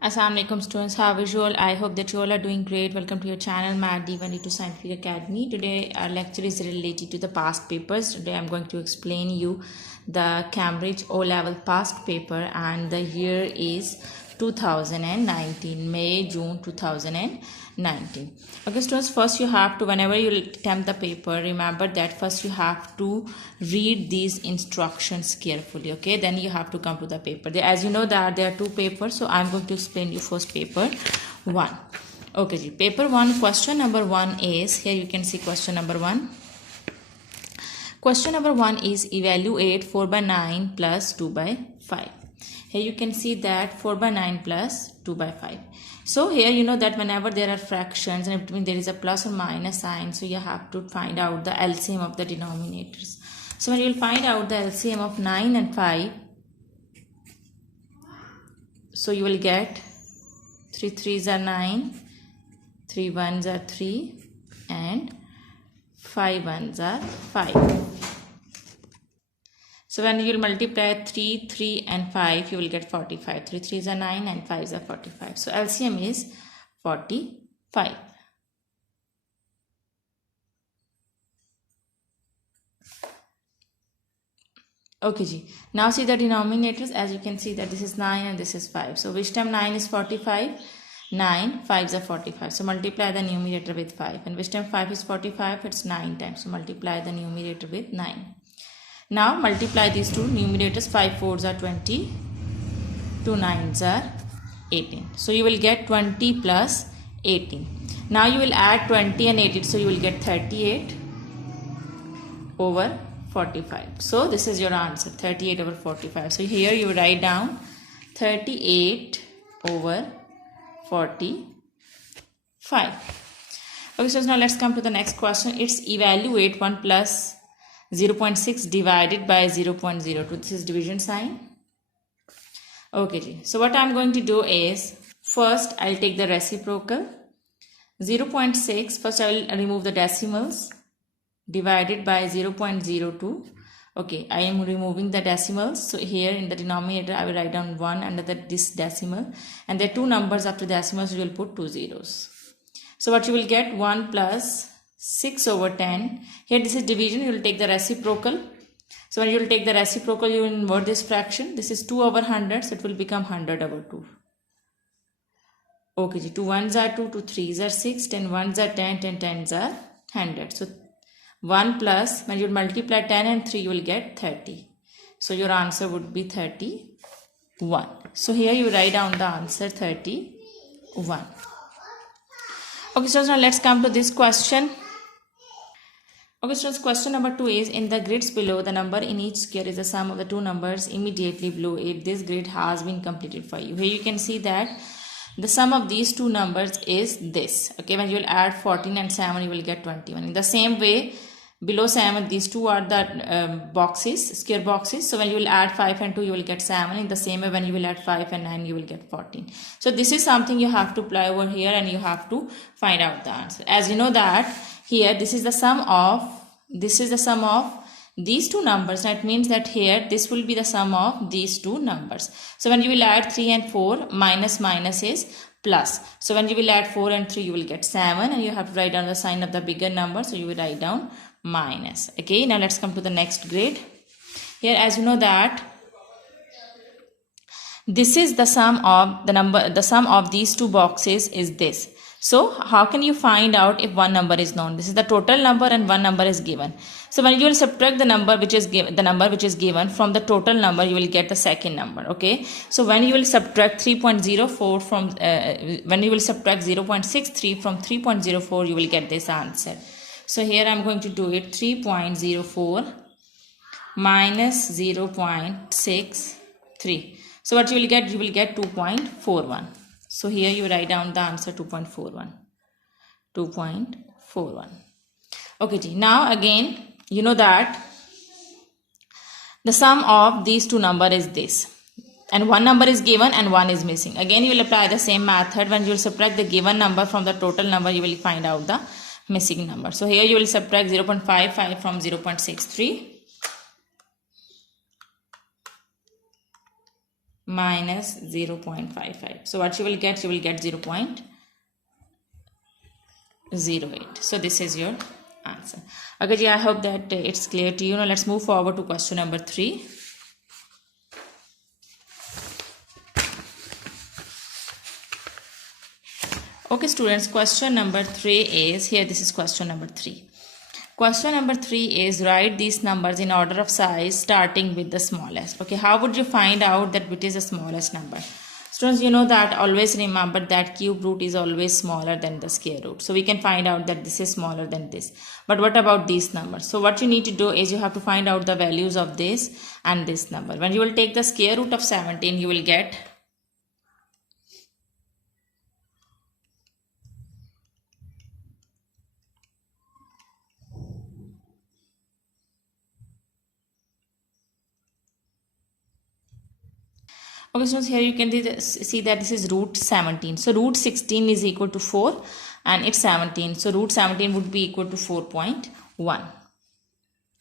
Assalamualaikum students, how are you all? I hope that you all are doing great. Welcome to your channel Math D1D2 Scientific Academy. Today our lecture is related to the past papers. Today I'm going to explain you the Cambridge O-level past paper, and the year is 2019, May June 2019. Okay students, first you have to, whenever you attempt the paper, remember that first you have to read these instructions carefully. Okay, then you have to come to the paper. As you know that there are two papers, so I'm going to explain you first paper 1. Okay, paper 1, question number 1 is, here you can see question number 1. Question number 1 is evaluate 4 by 9 plus 2 by 5. Here you can see that 4 by 9 plus 2 by 5. So here you know that whenever there are fractions and in between there is a plus or minus sign, so you have to find out the LCM of the denominators. So when you will find out the LCM of 9 and 5, so you will get 3 3s are 9, 3 1s are 3 and 5 1s are 5. So when you will multiply 3, 3 and 5, you will get 45. 3 3s are 9 and 5s are 45. So LCM is 45. Okay ji. Now see the denominators. As you can see that this is 9 and this is 5. So which time 9 is 45? 9, 5s are 45. So multiply the numerator with 5. And which time 5 is 45? It's 9 times. So multiply the numerator with 9. Now multiply these two numerators. 5 4s are 20, 2 9s are 18. So you will get 20 plus 18. Now you will add 20 and 18, so you will get 38 over 45. So this is your answer, 38 over 45. So here you write down 38 over 45. Okay, so now let's come to the next question. It's evaluate 1 plus 0.6 divided by 0.02. This is division sign. Okay, so what I'm going to do is, first I'll take the reciprocal. 0.6, first I will remove the decimals, divided by 0.02. Okay, I am removing the decimals. So here in the denominator I will write down 1 under this decimal, and there are two numbers after decimals, you will put 2 zeros. So what you will get, 1 plus 6 over 10. Here this is division, you will take the reciprocal. So when you will take the reciprocal, you will invert this fraction. This is 2 over 100, so it will become 100 over 2. Okay, 2 1s are 2, 2 3s are 6, 10 1s are 10, 10 10s are 100. So 1 plus, when you multiply 10 and 3, you will get 30. So your answer would be 31. So here you write down the answer 31. Okay, so now let's come to this question. Okay, so question number 2 is, in the grids below, the number in each square is the sum of the two numbers immediately below it. This grid has been completed for you. Here you can see that the sum of these two numbers is this. Okay, when you will add 14 and 7, you will get 21. In the same way, below 7, these two are the boxes, square boxes. So when you will add 5 and 2, you will get 7. In the same way, when you will add 5 and 9, you will get 14. So this is something you have to apply over here, and you have to find out the answer. As you know that here this is the sum of these two numbers. That means that here this will be the sum of these two numbers. So when you will add 3 and 4, minus minus is plus. So when you will add 4 and 3, you will get 7, and you have to write down the sign of the bigger number. So you will write down minus. Okay, now let's come to the next grid. Here, as you know that this is the sum of the sum of these two boxes is this. So how can you find out if one number is known? This is the total number and one number is given. So when you will subtract the number which is given from the total number, you will get the second number. Okay, so when you will subtract 3.04 from when you will subtract 0.63 from 3.04, you will get this answer. So here I'm going to do it. 3.04 minus 0.63. So what you will get? You will get 2.41. So here you write down the answer 2.41. 2.41. Okay, now again, you know that the sum of these two numbers is this. And one number is given and one is missing. Again, you will apply the same method. When you will subtract the given number from the total number, you will find out the missing number. So here you will subtract 0.55 from 0.63. minus 0.55. So what you will get? You will get 0.08. So this is your answer. Okay, ji, I hope that it's clear to you. Now let's move forward to question number 3. Okay, students, question number 3 is here. This is question number 3. Question number 3 is write these numbers in order of size starting with the smallest. Okay, how would you find out that which is the smallest number? Students, you know that always remember that cube root is always smaller than the square root. So we can find out that this is smaller than this. But what about these numbers? So what you need to do is you have to find out the values of this and this number. When you will take the square root of 17, you will get okay, so here you can see that this is root 17. So root 16 is equal to 4 and it's 17. So root 17 would be equal to 4.1.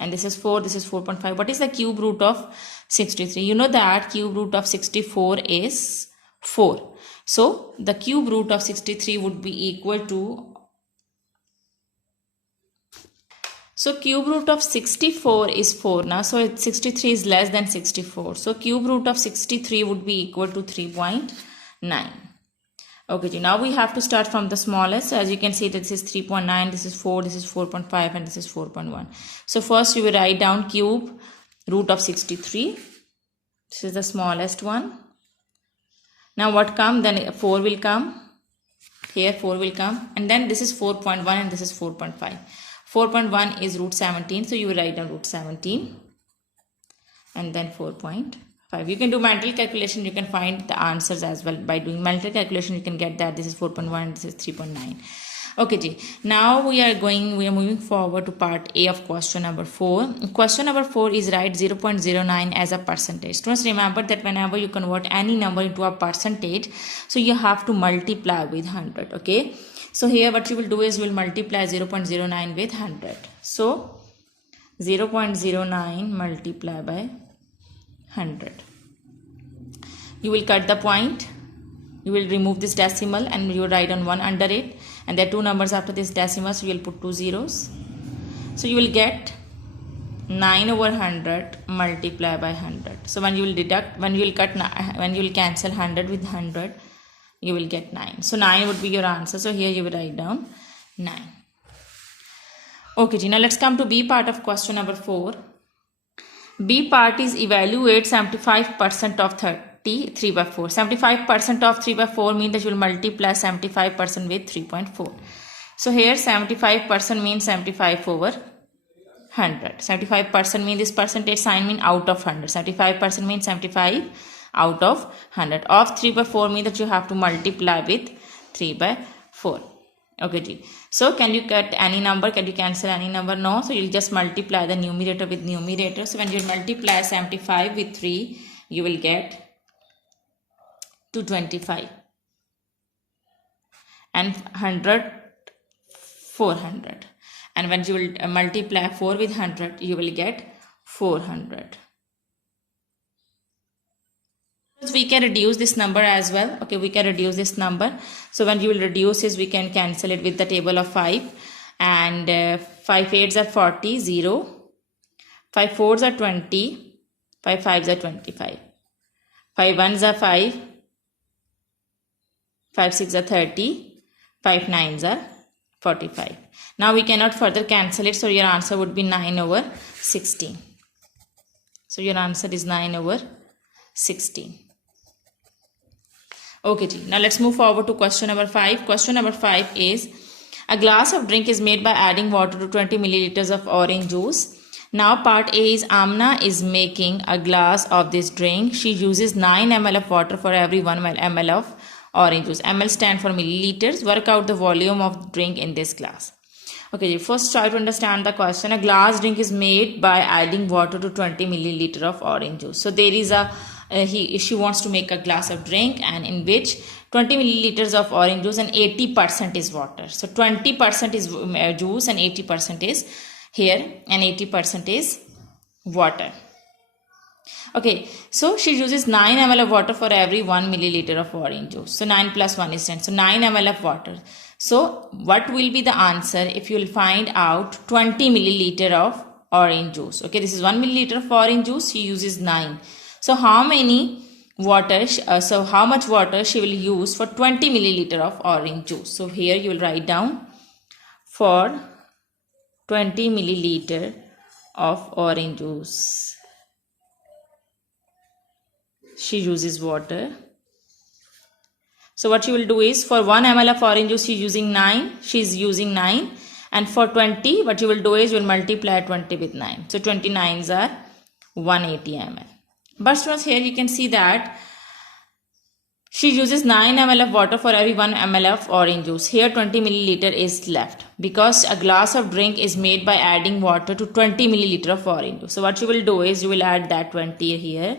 And this is 4, this is 4.5. What is the cube root of 63? You know that cube root of 64 is 4. So the cube root of 63 would be equal to, so cube root of 64 is 4 now. So 63 is less than 64. So cube root of 63 would be equal to 3.9. Okay, now we have to start from the smallest. So as you can see, this is 3.9, this is 4, this is 4.5 and this is 4.1. So first you will write down cube root of 63. This is the smallest one. Now what come? Then 4 will come. Here 4 will come. And then this is 4.1 and this is 4.5. 4.1 is root 17, so you will write down root 17 and then 4.5. You can do mental calculation, you can find the answers as well. By doing mental calculation, you can get that this is 4.1, this is 3.9. Okay, ji. Now we are moving forward to part A of question number 4. Question number 4 is write 0.09 as a percentage. Students, remember that whenever you convert any number into a percentage, so you have to multiply with 100, okay? So here what you will do is you will multiply 0.09 with 100. So 0.09 multiply by 100. You will cut the point. You will remove this decimal and you will write on 1 under it. And there are 2 numbers after this decimal, so you will put 2 zeros. So you will get 9 over 100 multiply by 100. So when you will deduct, when you will cancel 100 with 100, you will get 9. So 9 would be your answer. So here you will write down 9. Okay, now let's come to B part of question number 4. B part is evaluate 75% of 3 by 4. 75% of 3 by 4 means that you will multiply 75% with 3.4. So here 75% means 75 over 100. 75% means this percentage sign means out of 100. 75% means 75 out of 100. Of 3 by 4 means that you have to multiply with 3 by 4. Okay, ji. So can you cut any number? Can you cancel any number? No. So you'll just multiply the numerator with numerator. So when you multiply 75 with 3, you will get 225. And 100, 400. And when you will multiply 4 with 100, you will get 400. We can reduce this number as well. Okay, we can reduce this number. So when you will reduce this, we can cancel it with the table of 5. And 5 8s are 40, 0. 5 4s are 20. 5 5s are 25. 5 1s are 5. 5 6 are 30. 5 9s are 45. Now we cannot further cancel it. So your answer would be 9 over 16. So your answer is 9 over 16. Okay, now let's move forward to question number 5. Question number 5 is a glass of drink is made by adding water to 20 milliliters of orange juice. Now part A is Amna is making a glass of this drink. She uses 9 ml of water for every 1 ml of orange juice. Ml stand for milliliters. Work out the volume of drink in this glass. Okay, first try to understand the question. A glass drink is made by adding water to 20 milliliter of orange juice. So there is a she wants to make a glass of drink and in which 20 milliliters of orange juice and 80% is water. So 20% is juice and 80% is here and 80% is water. Okay, so she uses 9 ml of water for every 1 milliliter of orange juice. So 9 plus 1 is 10. So 9 ml of water. So what will be the answer if you will find out 20 milliliter of orange juice? Okay, this is 1 milliliter of orange juice. She uses 9. So how many water? So how much water she will use for 20 milliliter of orange juice? So here you will write down for 20 milliliter of orange juice. She uses water. So what she will do is for 1 ml of orange juice she is using 9. She is using 9. And for 20 what you will do is you will multiply 20 with 9. So 29s are 180 ml. But students, here you can see that she uses 9 ml of water for every 1 ml of orange juice. Here 20 milliliter is left because a glass of drink is made by adding water to 20 milliliter of orange juice. So what you will do is you will add that 20 here.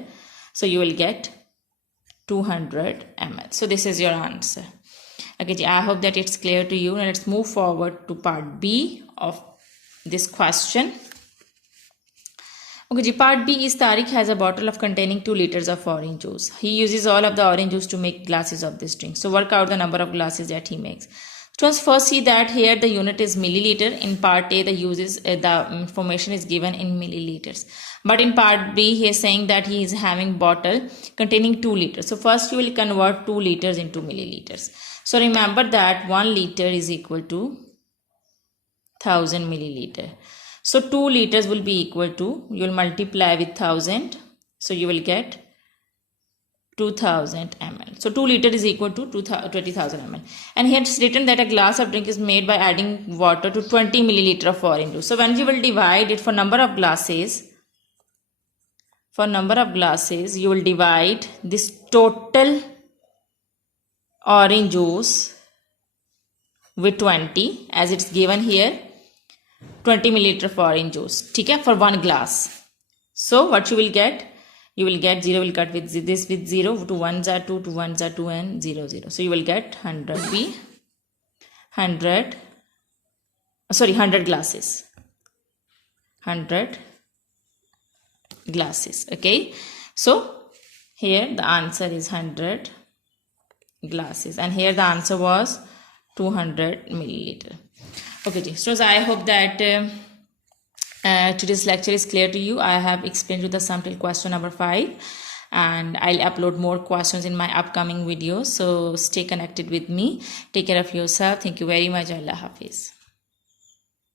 So you will get 200 ml. So this is your answer. Okay, I hope that it's clear to you. Now let's move forward to part B of this question. Okay, part B is Tariq has a bottle of containing 2 liters of orange juice. He uses all of the orange juice to make glasses of this drink. So work out the number of glasses that he makes. So let's first see that here the unit is milliliter. In part A, the information is given in milliliters. But in part B, he is saying that he is having bottle containing 2 liters. So first you will convert 2 liters into milliliters. So remember that 1 liter is equal to 1000 milliliter. So 2 liters will be equal to, you will multiply with 1000. So you will get 2000 ml. So 2 liter is equal to 20,000 ml. And here it's written that a glass of drink is made by adding water to 20 milliliter of orange juice. So when you will divide it for number of glasses, you will divide this total orange juice with 20 as it's given here. 20 milliliter of orange juice, okay, for 1 glass. So what you will get? You will get 0 will cut with this with 0, 2 1s are 2, 2 1s are 2 and 0 0. So you will get 100 glasses. 100 glasses, okay. So here the answer is 100 glasses and here the answer was 200 milliliter. Okay, so I hope that today's lecture is clear to you. I have explained you the sum till question number 5 and I'll upload more questions in my upcoming videos. So stay connected with me. Take care of yourself. Thank you very much. Allah Hafiz.